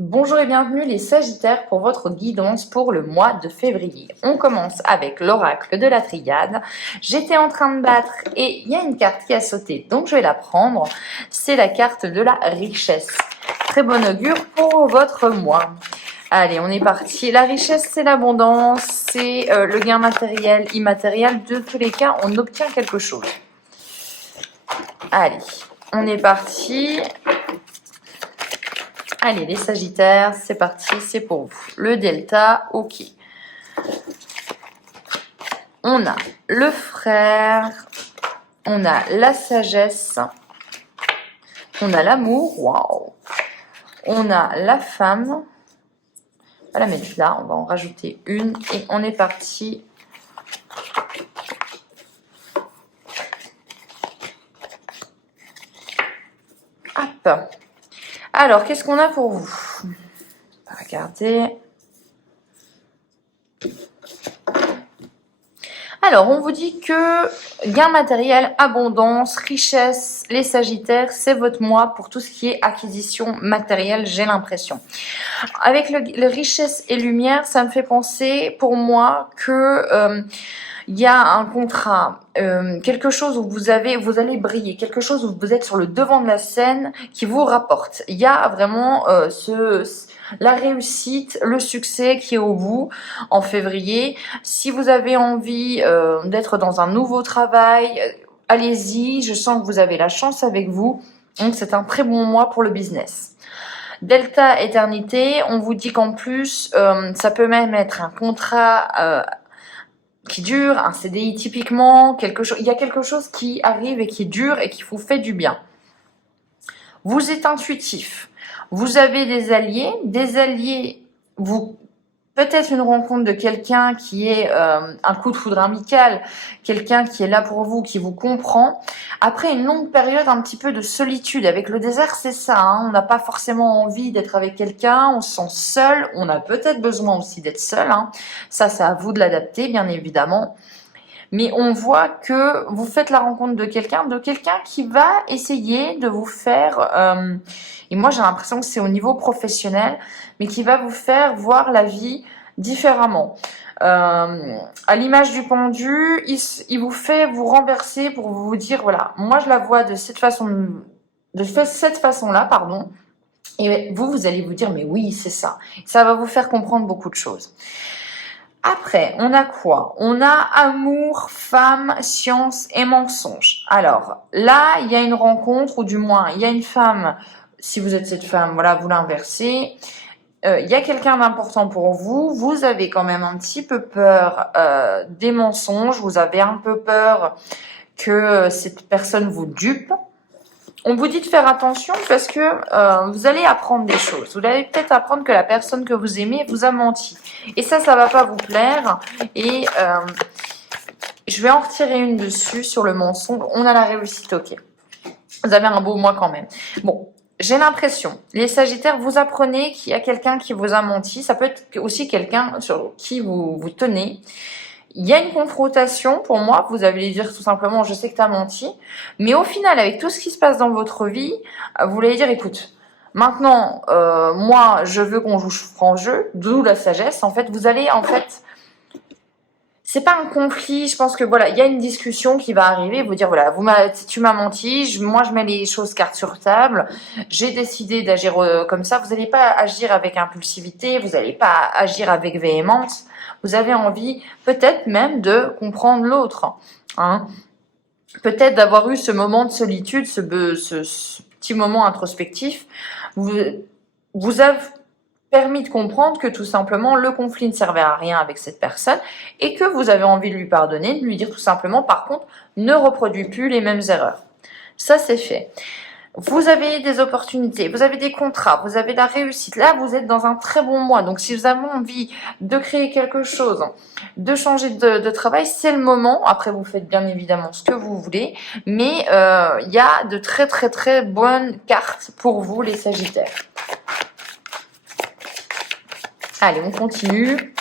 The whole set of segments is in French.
Bonjour et bienvenue les Sagittaires pour votre guidance pour le mois de février. On commence avec l'oracle de la triade. J'étais en train de battre et il y a une carte qui a sauté, donc je vais la prendre. C'est la carte de la richesse. Très bon augure pour votre mois. Allez, on est parti. La richesse, c'est l'abondance, c'est le gain matériel, immatériel. De tous les cas, on obtient quelque chose. Allez, on est parti. Allez, les Sagittaires, c'est parti, c'est pour vous. Le Delta, ok. On a le frère, on a la sagesse, on a l'amour, waouh. On a la femme. On va la mettre là, on va en rajouter une et on est parti. Hop. Alors, qu'est-ce qu'on a pour vous? On va regarder. Alors, on vous dit que gain matériel, abondance, richesse, les Sagittaires, c'est votre mois pour tout ce qui est acquisition matérielle, j'ai l'impression. Avec le richesse et lumière, ça me fait penser pour moi que il y a un contrat, quelque chose où vous allez briller, quelque chose où vous êtes sur le devant de la scène qui vous rapporte. Il y a vraiment la réussite, le succès qui est au bout en février. Si vous avez envie d'être dans un nouveau travail, allez-y, je sens que vous avez la chance avec vous. Donc c'est un très bon mois pour le business. Delta éternité, on vous dit qu'en plus, ça peut même être un contrat qui dure, un CDI typiquement, il y a quelque chose qui arrive et qui dure et qui vous fait du bien. Vous êtes intuitif, vous avez des alliés, vous peut-être une rencontre de quelqu'un qui est un coup de foudre amical, quelqu'un qui est là pour vous, qui vous comprend. Après une longue période un petit peu de solitude, avec le désert, c'est ça, hein, on n'a pas forcément envie d'être avec quelqu'un, on se sent seul, on a peut-être besoin aussi d'être seul, hein. Ça, c'est à vous de l'adapter, bien évidemment. Mais on voit que vous faites la rencontre de quelqu'un qui va essayer de vous faire, et moi j'ai l'impression que c'est au niveau professionnel, mais qui va vous faire voir la vie différemment. À l'image du pendu, il vous fait vous renverser pour vous dire, voilà, moi je la vois de cette façon-là, pardon. Et vous allez vous dire, mais oui, c'est ça. Ça va vous faire comprendre beaucoup de choses. Après, on a quoi? On a amour, femme, science et mensonge. Alors, là, il y a une rencontre, ou du moins, il y a une femme, si vous êtes cette femme, voilà, vous l'inversez. Il y a quelqu'un d'important pour vous. Vous avez quand même un petit peu peur des mensonges. Vous avez un peu peur que cette personne vous dupe. On vous dit de faire attention parce que vous allez apprendre des choses. Vous allez peut-être apprendre que la personne que vous aimez vous a menti. Et ça va pas vous plaire. Et je vais en retirer une dessus sur le mensonge. On a la réussite, ok. Vous avez un beau mois quand même. Bon, j'ai l'impression, les Sagittaires, vous apprenez qu'il y a quelqu'un qui vous a menti. Ça peut être aussi quelqu'un sur qui vous tenez. Il y a une confrontation, pour moi, vous allez dire tout simplement, je sais que tu as menti, mais au final, avec tout ce qui se passe dans votre vie, vous allez dire, écoute, maintenant, moi, je veux qu'on joue franc jeu, d'où la sagesse, en fait, vous allez, c'est pas un conflit, je pense que voilà, il y a une discussion qui va arriver, vous dire voilà, tu m'as menti, moi je mets les choses cartes sur table, j'ai décidé d'agir comme ça, vous n'allez pas agir avec impulsivité, vous n'allez pas agir avec véhémence, vous avez envie peut-être même de comprendre l'autre, hein. Peut-être d'avoir eu ce moment de solitude, ce petit moment introspectif, vous avez permis de comprendre que tout simplement le conflit ne servait à rien avec cette personne et que vous avez envie de lui pardonner, de lui dire tout simplement par contre ne reproduis plus les mêmes erreurs. Ça c'est fait. Vous avez des opportunités, vous avez des contrats, vous avez de la réussite. Là, vous êtes dans un très bon mois. Donc, si vous avez envie de créer quelque chose, de changer de travail, c'est le moment. Après, vous faites bien évidemment ce que vous voulez. Mais il y a de très, très, très bonnes cartes pour vous, les Sagittaires. Allez, on continue.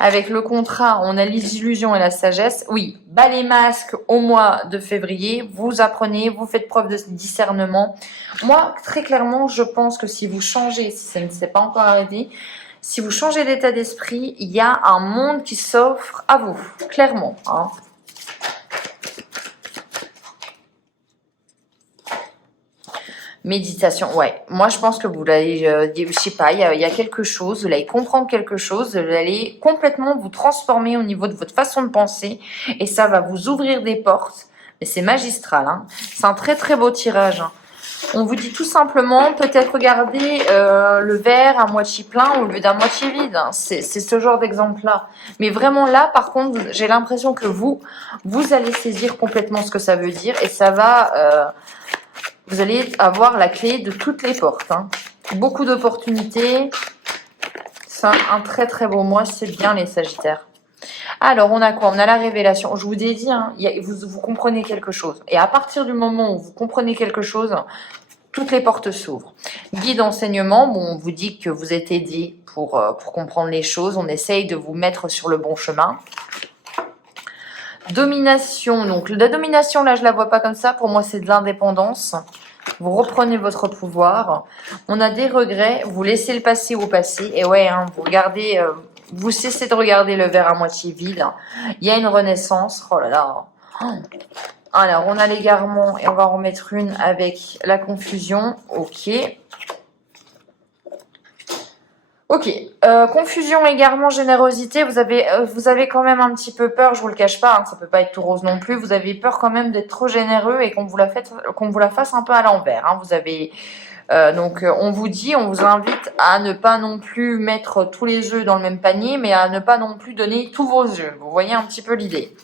Avec le contrat, on a les illusions et la sagesse. Oui, bas les masques au mois de février. Vous apprenez, vous faites preuve de discernement. Moi, très clairement, je pense que si vous changez, si ça ne s'est pas encore arrêté, si vous changez d'état d'esprit, il y a un monde qui s'offre à vous, clairement. Hein. Méditation, ouais. Moi, je pense que vous allez, je sais pas, il y a quelque chose, vous allez comprendre quelque chose, vous allez complètement vous transformer au niveau de votre façon de penser et ça va vous ouvrir des portes. Mais c'est magistral, hein. C'est un très très beau tirage. Hein. On vous dit tout simplement, peut-être regarder le verre à moitié plein au lieu d'un moitié vide. Hein. C'est ce genre d'exemple-là. Mais vraiment là, par contre, j'ai l'impression que vous allez saisir complètement ce que ça veut dire et ça va... vous allez avoir la clé de toutes les portes. Hein. Beaucoup d'opportunités. C'est un très très beau mois, c'est bien les Sagittaires. Alors, on a quoi? On a la révélation. Je vous ai dit, hein, vous comprenez quelque chose. Et à partir du moment où vous comprenez quelque chose, toutes les portes s'ouvrent. Guide enseignement, bon, on vous dit que vous êtes aidé pour comprendre les choses. On essaye de vous mettre sur le bon chemin. Domination, donc la domination, là, je la vois pas comme ça. Pour moi, c'est de l'indépendance. Vous reprenez votre pouvoir. On a des regrets. Vous laissez le passé au passé. Et ouais, hein, vous regardez, vous cessez de regarder le verre à moitié vide. Il y a une renaissance. Oh là là. Alors, on a l'égarement et on va en remettre une avec la confusion. Ok. Ok, confusion, égarement, générosité, vous avez quand même un petit peu peur, je vous le cache pas, hein, ça peut pas être tout rose non plus, vous avez peur quand même d'être trop généreux et qu'on vous la fasse un peu à l'envers. Hein, vous avez donc on vous dit, on vous invite à ne pas non plus mettre tous les œufs dans le même panier, mais à ne pas non plus donner tous vos œufs. Vous voyez un petit peu l'idée.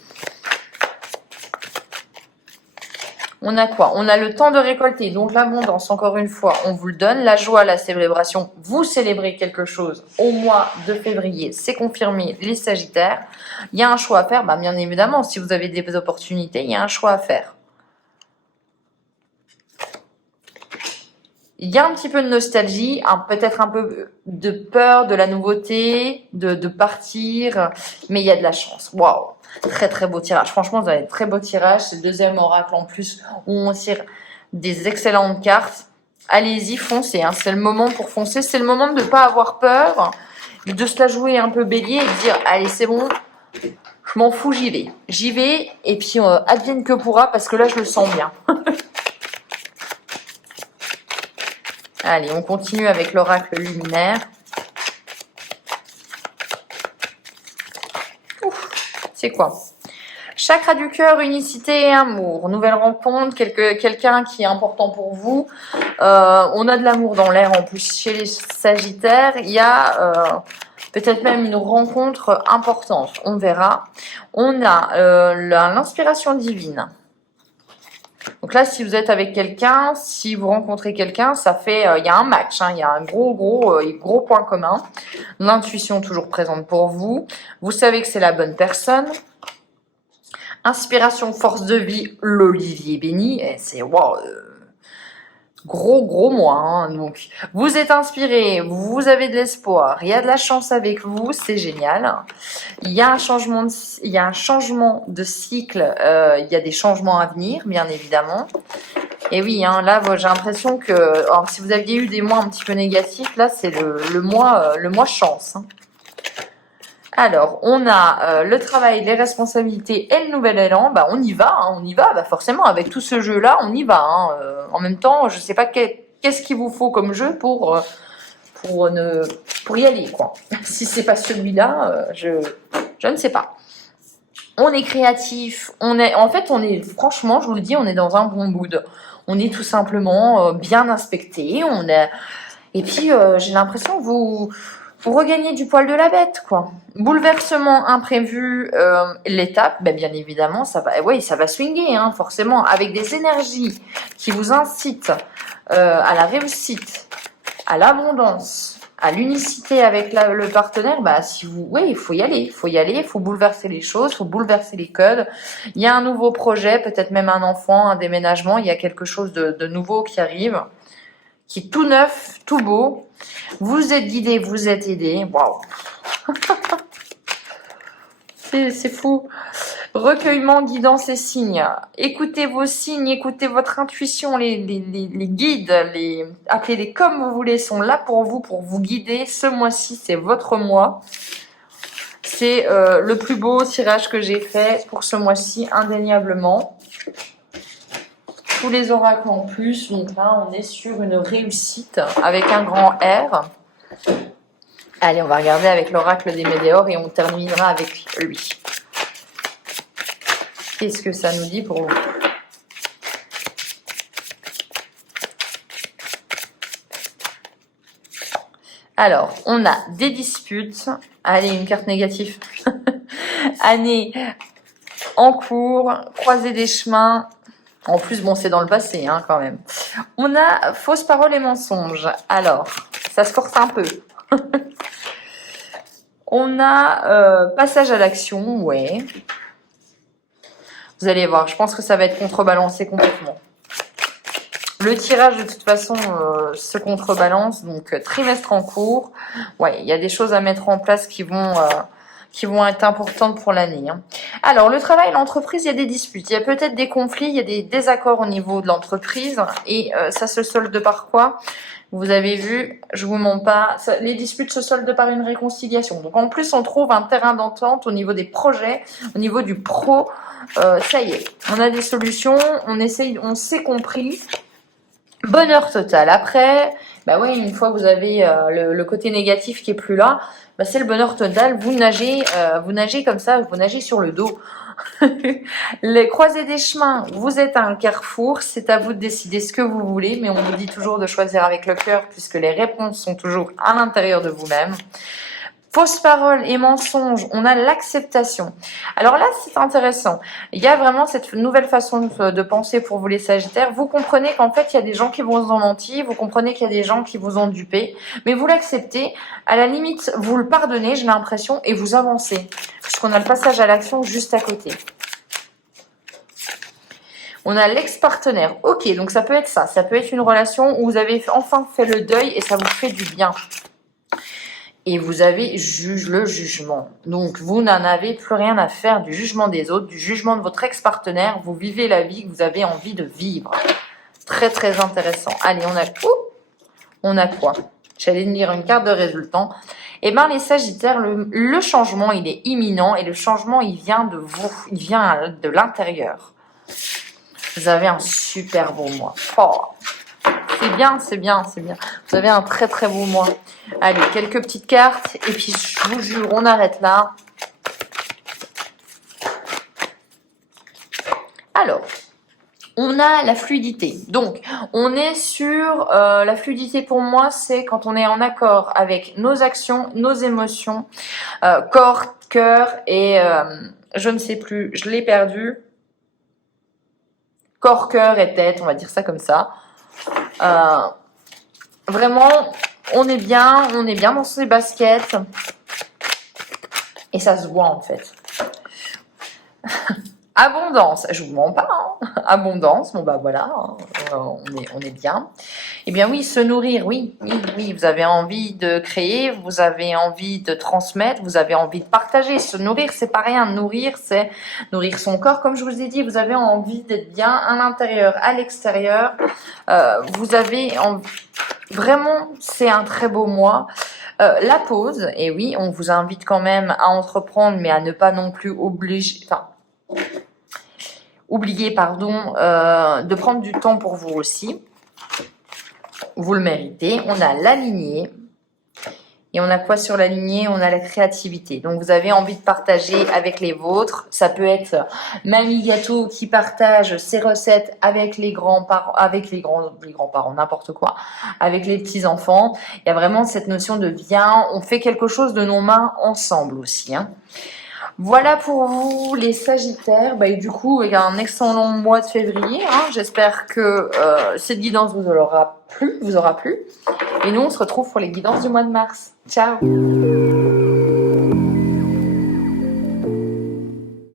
On a quoi? On a le temps de récolter, donc l'abondance, encore une fois, on vous le donne. La joie, la célébration, vous célébrez quelque chose au mois de février, c'est confirmé, les Sagittaires. Il y a un choix à faire, bah, bien évidemment, si vous avez des opportunités, il y a un choix à faire. Il y a un petit peu de nostalgie, peut-être un peu de peur de la nouveauté, de partir, mais il y a de la chance. Waouh! Très très beau tirage. Franchement, vous avez un très beau tirage. C'est le deuxième oracle en plus où on tire des excellentes cartes. Allez-y, foncez. Hein. C'est le moment pour foncer. C'est le moment de ne pas avoir peur, de se la jouer un peu bélier et de dire allez, c'est bon, je m'en fous, j'y vais. J'y vais et puis advienne que pourra parce que là, je le sens bien. Allez, on continue avec l'oracle luminaire. C'est quoi? Chakra du cœur, unicité et amour. Nouvelle rencontre, quelqu'un qui est important pour vous. On a de l'amour dans l'air en plus chez les Sagittaires. Il y a peut-être même une rencontre importante. On verra. On a l'inspiration divine. Donc là, si vous êtes avec quelqu'un, si vous rencontrez quelqu'un, ça fait, il y a un match, hein, il y a un gros point commun. L'intuition toujours présente pour vous. Vous savez que c'est la bonne personne. Inspiration, force de vie, l'olivier béni. Et c'est wow, gros mois. Hein. Donc, vous êtes inspiré, vous avez de l'espoir, il y a de la chance avec vous, c'est génial. Il y a un changement de cycle, il y a des changements à venir, bien évidemment. Et oui, hein, là, j'ai l'impression que, alors, si vous aviez eu des mois un petit peu négatifs, là, c'est le mois chance. Hein. Alors, on a le travail, les responsabilités et le nouvel élan. Bah, on y va, hein, on y va. Bah, forcément, avec tout ce jeu-là, on y va. Hein. En même temps, je sais pas qu'est-ce qu'il vous faut comme jeu pour y aller, quoi. Si c'est pas celui-là, je ne sais pas. On est créatif. Franchement, je vous le dis, on est dans un bon mood. On est tout simplement bien inspecté. Et puis, j'ai l'impression que vous regagnez du poil de la bête, quoi. Bouleversement imprévu, l'étape, ben bien évidemment, ça va swinguer, hein, forcément, avec des énergies qui vous incitent à la réussite, à l'abondance, à l'unicité avec le partenaire. Bah, il faut y aller, il faut bouleverser les choses, il faut bouleverser les codes. Il y a un nouveau projet, peut-être même un enfant, un déménagement, il y a quelque chose de nouveau qui arrive, qui est tout neuf, tout beau. Vous êtes guidé, vous êtes aidé. Waouh. C'est fou. Recueillement, guidance et signes. Écoutez vos signes, écoutez votre intuition. Les guides, appelez-les comme vous voulez, sont là pour vous guider. Ce mois-ci, c'est votre mois. C'est le plus beau tirage que j'ai fait pour ce mois-ci, indéniablement. Tous les oracles en plus. Donc là, on est sur une réussite avec un grand R. Allez, on va regarder avec l'oracle des météores et on terminera avec lui. Qu'est-ce que ça nous dit pour vous? Alors, on a des disputes. Allez, une carte négative. Année en cours, croiser des chemins. En plus, bon, c'est dans le passé, hein, quand même. On a fausses paroles et mensonges. Alors, ça se corse un peu. On a passage à l'action, ouais. Vous allez voir, je pense que ça va être contrebalancé complètement. Le tirage, de toute façon, se contrebalance. Donc, trimestre en cours. Ouais, il y a des choses à mettre en place qui vont être importantes pour l'année. Hein. Alors, le travail, l'entreprise, il y a des disputes. Il y a peut-être des conflits, il y a des désaccords au niveau de l'entreprise. Et ça se solde par quoi? Vous avez vu, je vous mens pas, les disputes se soldent par une réconciliation. Donc en plus, on trouve un terrain d'entente au niveau des projets, au niveau du pro. Ça y est, on a des solutions, on s'est compris. Bonheur total. Après, bah ouais, une fois que vous avez le côté négatif qui est plus là, bah c'est le bonheur total. Vous nagez comme ça, vous nagez sur le dos. Les croisées des chemins, vous êtes à un carrefour, c'est à vous de décider ce que vous voulez, mais on vous dit toujours de choisir avec le cœur puisque les réponses sont toujours à l'intérieur de vous-même. Fausses paroles et mensonges, on a l'acceptation. Alors là, c'est intéressant. Il y a vraiment cette nouvelle façon de penser pour vous les Sagittaires. Vous comprenez qu'en fait, il y a des gens qui vous ont menti, vous comprenez qu'il y a des gens qui vous ont dupé, mais vous l'acceptez. À la limite, vous le pardonnez, j'ai l'impression, et vous avancez. Puisqu'on a le passage à l'action juste à côté. On a l'ex-partenaire. Ok, donc ça peut être ça. Ça peut être une relation où vous avez enfin fait le deuil et ça vous fait du bien. Et vous avez le jugement. Donc, vous n'en avez plus rien à faire du jugement des autres, du jugement de votre ex-partenaire. Vous vivez la vie que vous avez envie de vivre. Très, très intéressant. Allez, on a quoi? J'allais lire une carte de résultant. Eh bien, les Sagittaires, le changement, il est imminent. Et le changement, il vient de vous. Il vient de l'intérieur. Vous avez un super beau mois. Oh, c'est bien, c'est bien, c'est bien. Vous avez un très très beau mois. Allez, quelques petites cartes. Et puis, je vous jure, on arrête là. Alors, on a la fluidité. Donc, on est sur la fluidité pour moi, c'est quand on est en accord avec nos actions, nos émotions, corps, cœur et je ne sais plus, je l'ai perdu. Corps, cœur et tête, on va dire ça comme ça. Vraiment, on est bien dans ses baskets. Et ça se voit en fait. Abondance, je vous mens pas, hein. Abondance, bon bah voilà, hein. On est bien. Eh bien oui, se nourrir, oui, vous avez envie de créer, vous avez envie de transmettre, vous avez envie de partager. Se nourrir, c'est pas rien. Nourrir, c'est nourrir son corps, comme je vous ai dit. Vous avez envie d'être bien à l'intérieur, à l'extérieur. Vous avez envie... Vraiment, c'est un très beau mois. La pause, et oui, on vous invite quand même à entreprendre, mais à ne pas non plus oublier, de prendre du temps pour vous aussi. Vous le méritez. On a la lignée. Et on a quoi sur la lignée? On a la créativité. Donc, vous avez envie de partager avec les vôtres. Ça peut être Mamie Gâteau qui partage ses recettes avec les grands-parents, avec les grands-parents, n'importe quoi, avec les petits-enfants. Il y a vraiment cette notion de bien. On fait quelque chose de nos mains ensemble aussi, hein. Voilà pour vous les Sagittaires. Et du coup, il y a un excellent mois de février. Hein. J'espère que cette guidance vous aura plu. Et nous, on se retrouve pour les guidances du mois de mars. Ciao!